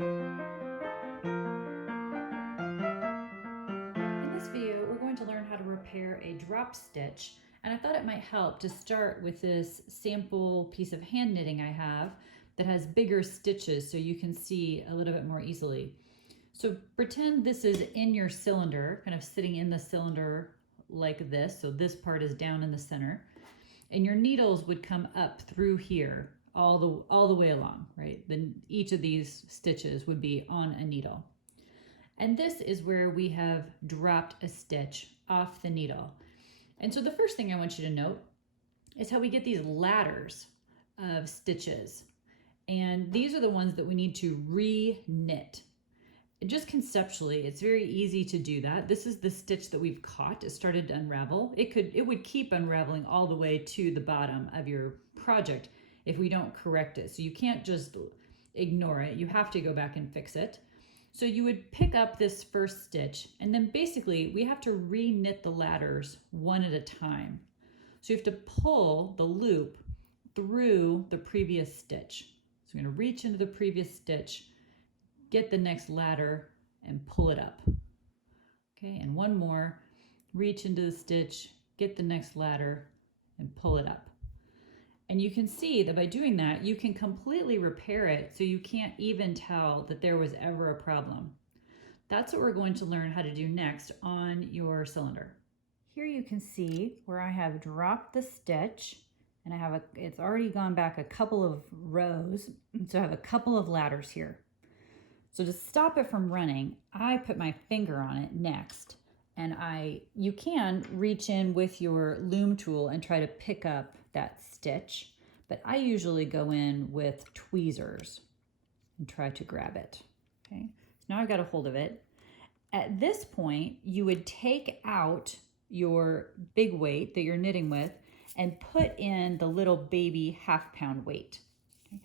In this video, we're going to learn how to repair a drop stitch, and I thought it might help to start with this sample piece of hand knitting I have that has bigger stitches so you can see a little bit more easily. So pretend this is in your cylinder, kind of sitting in the cylinder like this, so this part is down in the center, and your needles would come up through here all the way along, right? Then each of these stitches would be on a needle. And this is where we have dropped a stitch off the needle. And so the first thing I want you to note is how we get these ladders of stitches. And these are the ones that we need to re-knit. Just conceptually, it's very easy to do that. This is the stitch that we've caught. It started to unravel. It would keep unraveling all the way to the bottom of your project if we don't correct it. So you can't just ignore it. You have to go back and fix it. So you would pick up this first stitch, and then basically we have to re-knit the ladders one at a time. So you have to pull the loop through the previous stitch. So I'm going to reach into the previous stitch, get the next ladder, and pull it up. Okay, and one more, reach into the stitch, get the next ladder, and pull it up. And you can see that by doing that, you can completely repair it so you can't even tell that there was ever a problem. That's what we're going to learn how to do next on your cylinder. Here you can see where I have dropped the stitch, and it's already gone back a couple of rows, so I have a couple of ladders here. So to stop it from running, I put my finger on it next, and you can reach in with your loom tool and try to pick up that stitch, but I usually go in with tweezers and try to grab it. Okay, so now I've got a hold of it. At this point, you would take out your big weight that you're knitting with and put in the little baby half-pound weight. Okay?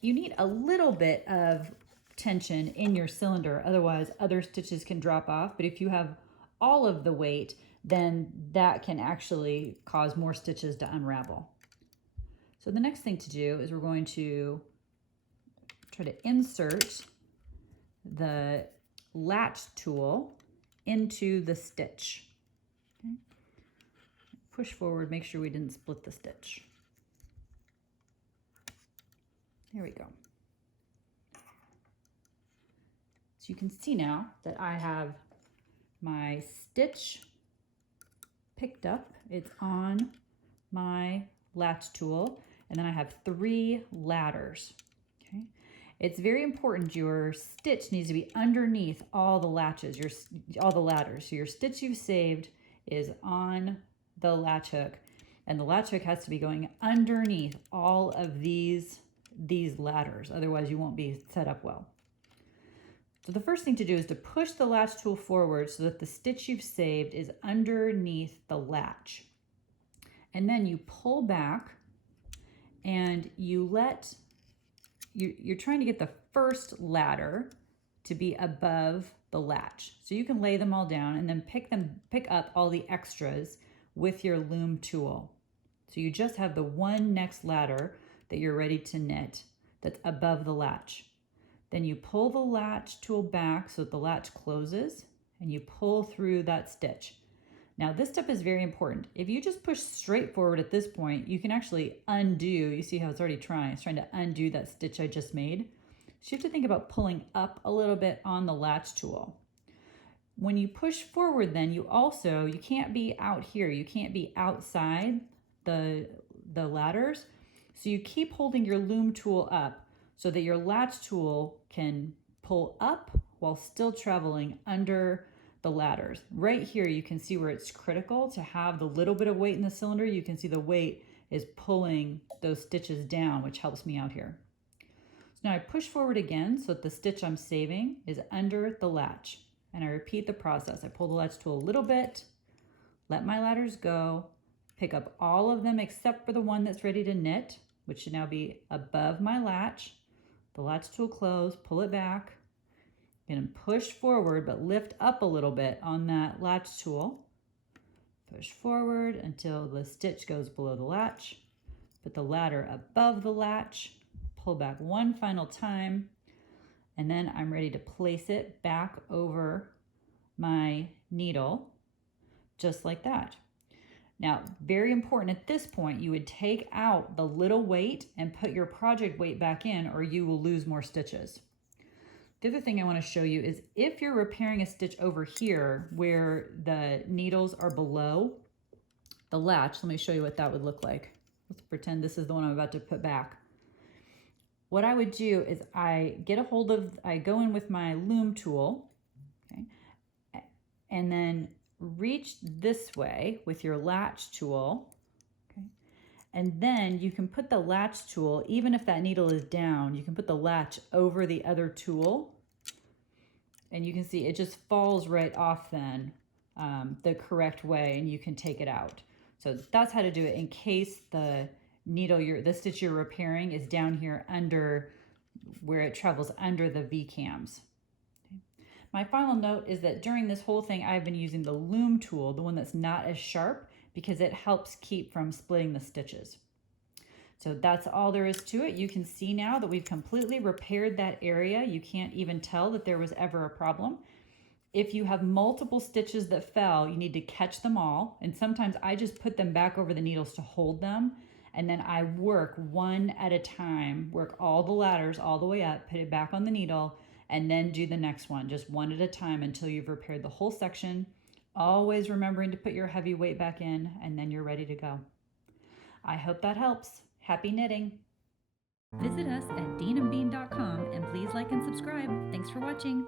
You need a little bit of tension in your cylinder, otherwise other stitches can drop off, but if you have all of the weight, then that can actually cause more stitches to unravel. So the next thing to do is we're going to try to insert the latch tool into the stitch. Okay. Push forward, make sure we didn't split the stitch. There we go. So you can see now that I have my stitch picked up. It's on my latch tool, and then I have 3 ladders. Okay, it's very important your stitch needs to be underneath all the latches, all the ladders. So your stitch you've saved is on the latch hook, and the latch hook has to be going underneath all of these ladders, otherwise you won't be set up well. So the first thing to do is to push the latch tool forward so that the stitch you've saved is underneath the latch. And then you pull back and you're trying to get the first ladder to be above the latch. So you can lay them all down and then pick up all the extras with your loom tool. So you just have the one next ladder that you're ready to knit that's above the latch. Then you pull the latch tool back so that the latch closes, and you pull through that stitch. Now this step is very important. If you just push straight forward at this point, you can actually undo. You see how it's already trying to undo that stitch I just made. So you have to think about pulling up a little bit on the latch tool. When you push forward, then you can't be out here. You can't be outside the ladders. So you keep holding your loom tool up so that your latch tool can pull up while still traveling under the ladders. Right here, you can see where it's critical to have the little bit of weight in the cylinder. You can see the weight is pulling those stitches down, which helps me out here. So now I push forward again so that the stitch I'm saving is under the latch. And I repeat the process. I pull the latch tool a little bit, let my ladders go, pick up all of them except for the one that's ready to knit, which should now be above my latch. The latch tool closed, pull it back, and push forward, but lift up a little bit on that latch tool. Push forward until the stitch goes below the latch. Put the ladder above the latch, pull back one final time, and then I'm ready to place it back over my needle, just like that. Now, very important at this point, you would take out the little weight and put your project weight back in, or you will lose more stitches. The other thing I want to show you is if you're repairing a stitch over here where the needles are below the latch, let me show you what that would look like. Let's pretend this is the one I'm about to put back. What I would do is I go in with my loom tool, okay, and then reach this way with your latch tool, okay, and then you can put the latch tool, even if that needle is down, you can put the latch over the other tool, and you can see it just falls right off then the correct way, and you can take it out. So that's how to do it in case the stitch you're repairing is down here under where it travels under the V-cams. My final note is that during this whole thing, I've been using the loom tool, the one that's not as sharp, because it helps keep from splitting the stitches. So that's all there is to it. You can see now that we've completely repaired that area. You can't even tell that there was ever a problem. If you have multiple stitches that fell, you need to catch them all. And sometimes I just put them back over the needles to hold them. And then I work one at a time, work all the ladders all the way up, put it back on the needle, and then do the next one, just one at a time until you've repaired the whole section. Always remembering to put your heavy weight back in, and then you're ready to go. I hope that helps. Happy knitting. Visit us at deanandbean.com and please like and subscribe. Thanks for watching.